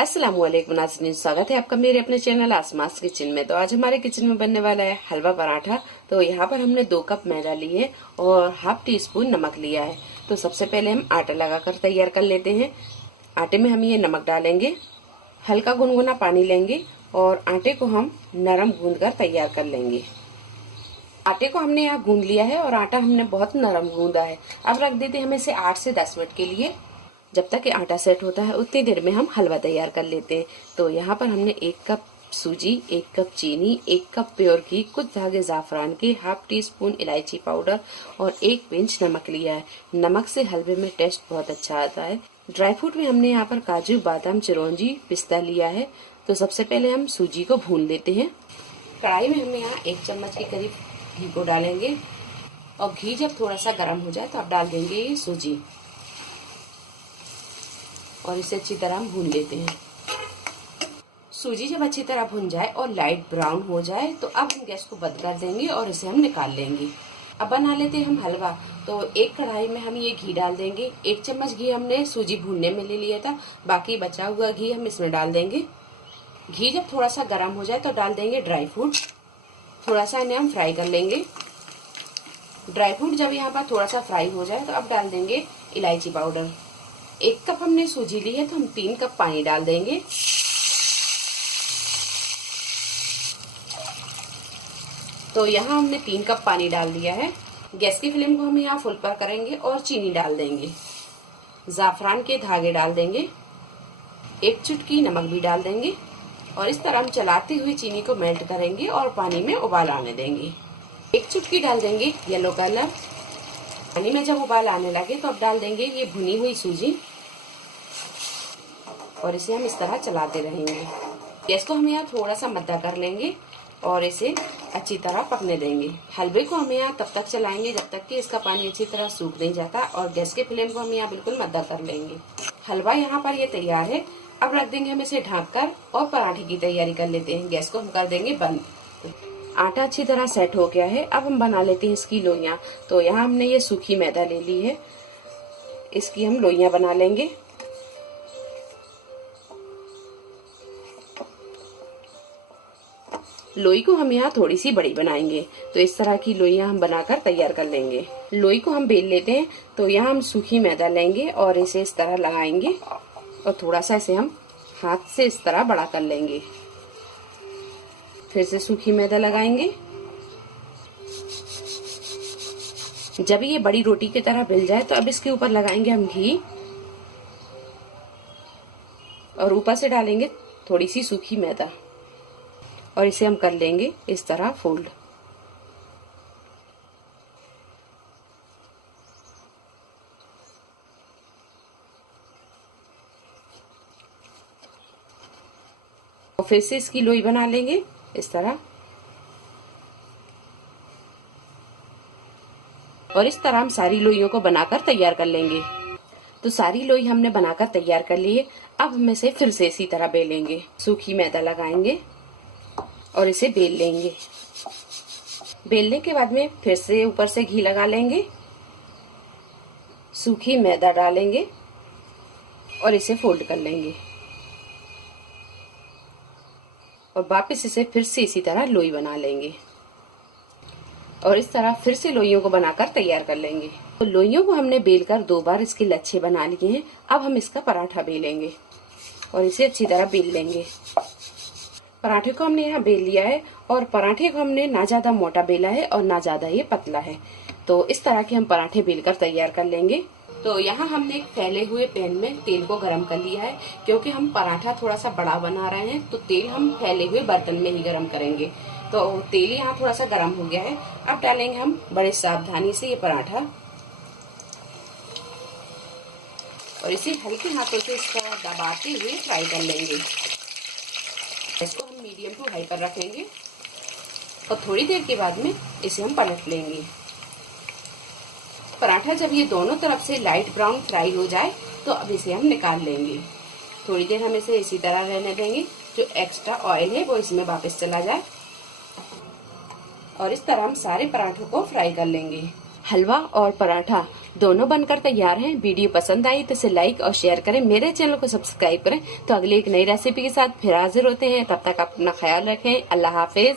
अस्सलामुअलैकुम नाज़रीन, स्वागत है आपका मेरे अपने चैनल आसमास किचन में। तो आज हमारे किचन में बनने वाला है हलवा पराठा। तो यहाँ पर हमने 2 कप मैदा लिए और हाफ टी स्पून नमक लिया है। तो सबसे पहले हम आटा लगाकर तैयार कर लेते हैं। आटे में हम ये नमक डालेंगे, हल्का गुनगुना पानी लेंगे और आटे को हम नरम गूंद कर तैयार कर लेंगे। आटे को हमने यहाँ गूंद लिया है और आटा हमने बहुत नरम गूंदा है। अब रख देते हैं हम इसे 8 से 10 मिनट के लिए। जब तक ये आटा सेट होता है उतनी देर में हम हलवा तैयार कर लेते हैं। तो यहाँ पर हमने 1 कप सूजी, 1 कप चीनी, 1 कप प्योर घी, कुछ धागे जाफरान के, हाफ टी स्पून इलायची पाउडर और 1 पिंच नमक लिया है। नमक से हलवे में टेस्ट बहुत अच्छा आता है। ड्राई फ्रूट में हमने यहाँ पर काजू, बादाम, चिरौंजी, पिस्ता लिया है। तो सबसे पहले हम सूजी को भून लेते हैं। कढ़ाई में हमने यहाँ 1 चम्मच के करीब घी को डालेंगे और घी जब थोड़ा सा गर्म हो जाए तो आप डाल देंगे ये सूजी और इसे अच्छी तरह हम भून लेते हैं। सूजी जब अच्छी तरह भुन जाए और लाइट ब्राउन हो जाए तो अब हम गैस को बंद कर देंगे और इसे हम निकाल लेंगे। अब बना लेते हैं हम हलवा। तो एक कढ़ाई में हम ये घी डाल देंगे। 1 चम्मच घी हमने सूजी भूनने में ले लिया था, बाकी बचा हुआ घी हम इसमें डाल देंगे। घी जब थोड़ा सा गर्म हो जाए तो डाल देंगे ड्राई फ्रूट। थोड़ा सा इन्हें हम फ्राई कर लेंगे। ड्राई फ्रूट जब यहाँ पर थोड़ा सा फ्राई हो जाए तो अब डाल देंगे इलायची पाउडर। 1 कप हमने सूजी ली है तो हम 3 कप पानी डाल देंगे। तो यहाँ हमने 3 कप पानी डाल दिया है। गैस की फ्लेम को हम यहाँ फुल पर करेंगे और चीनी डाल देंगे। जाफरान के धागे डाल देंगे। 1 चुटकी नमक भी डाल देंगे और इस तरह हम चलाते हुए चीनी को मेल्ट करेंगे और पानी में उबाल आने देंगे। 1 चुटकी डाल देंगे येलो कलर। पानी में जब उबाल आने लगे तो अब डाल देंगे ये भुनी हुई सूजी और इसे हम इस तरह चलाते रहेंगे। गैस को हम यहाँ थोड़ा सा मद्दा कर लेंगे और इसे अच्छी तरह पकने देंगे। हलवे को हम यहाँ तब तक चलाएंगे जब तक कि इसका पानी अच्छी तरह सूख नहीं जाता और गैस के फ्लेम को हम यहाँ बिल्कुल मद्दा कर लेंगे। हलवा यहाँ पर ये तैयार है। अब रख देंगे हम इसे ढककर और पराठे की तैयारी कर लेते हैं। गैस को हम कर देंगे बंद। आटा अच्छी तरह सेट हो गया है। अब हम बना लेते हैं इसकी लोइयां। तो यहाँ हमने ये सूखी मैदा ले ली है, इसकी हम लोइयां बना लेंगे। लोई को हम यहाँ थोड़ी सी बड़ी बनाएंगे। तो इस तरह की लोइयां हम बनाकर तैयार कर लेंगे। लोई को हम बेल लेते हैं। तो यहाँ हम सूखी मैदा लेंगे और इसे इस तरह लगाएंगे और थोड़ा सा इसे हम हाथ से इस तरह बड़ा कर लेंगे। फिर से सूखी मैदा लगाएंगे। जब ये बड़ी रोटी की तरह बेल जाए तो अब इसके ऊपर लगाएंगे हम घी और ऊपर से डालेंगे थोड़ी सी सूखी मैदा और इसे हम कर लेंगे इस तरह फोल्ड। और फिर से इसकी लोई बना लेंगे इस तरह और इस तरह हम सारी लोइयों को बनाकर तैयार कर लेंगे। तो सारी लोई हमने बनाकर तैयार कर ली है। अब हम इसे फिर से इसी तरह बेलेंगे। सूखी मैदा लगाएंगे और इसे बेल लेंगे। बेलने के बाद में फिर से ऊपर से घी लगा लेंगे, सूखी मैदा डालेंगे और इसे फोल्ड कर लेंगे और वापस इसे फिर से इसी तरह लोई बना लेंगे और इस तरह फिर से लोइयों को बनाकर तैयार कर लेंगे। तो लोइयों को हमने बेलकर 2 बार इसके लच्छे बना लिए हैं। अब हम इसका पराठा बेलेंगे और इसे अच्छी तरह बेल लेंगे। पराठे को हमने यहाँ बेल लिया है और पराठे को हमने ना ज्यादा मोटा बेला है और ना ज्यादा ये पतला है। तो इस तरह के हम पराठे बेलकर तैयार कर लेंगे। तो यहाँ हमने एक फैले हुए पैन में तेल को गरम कर लिया है। क्योंकि हम पराठा थोड़ा सा बड़ा बना रहे हैं तो तेल हम फैले हुए बर्तन में ही गरम करेंगे। तो तेल यहाँ थोड़ा सा गरम हो गया है। अब डालेंगे हम बड़े सावधानी से ये पराठा और इसे हल्के हाथों से इसको दबाते हुए फ्राई कर लेंगे। इसको हम मीडियम टू हाई पर रखेंगे और थोड़ी देर के बाद में इसे हम पलट लेंगे। पराठा जब ये दोनों तरफ से लाइट ब्राउन फ्राई हो जाए तो अब इसे हम निकाल लेंगे। थोड़ी देर हम इसे इसी तरह रहने देंगे, जो एक्स्ट्रा ऑयल है वो इसमें वापस चला जाए और इस तरह हम सारे पराठों को फ्राई कर लेंगे। हलवा और पराठा दोनों बनकर तैयार हैं। वीडियो पसंद आई तो इसे लाइक और शेयर करें, मेरे चैनल को सब्सक्राइब करें। तो अगली एक नई रेसिपी के साथ फिर हाजिर होते हैं, तब तक आप अपना ख्याल रखें। अल्लाह हाफिज।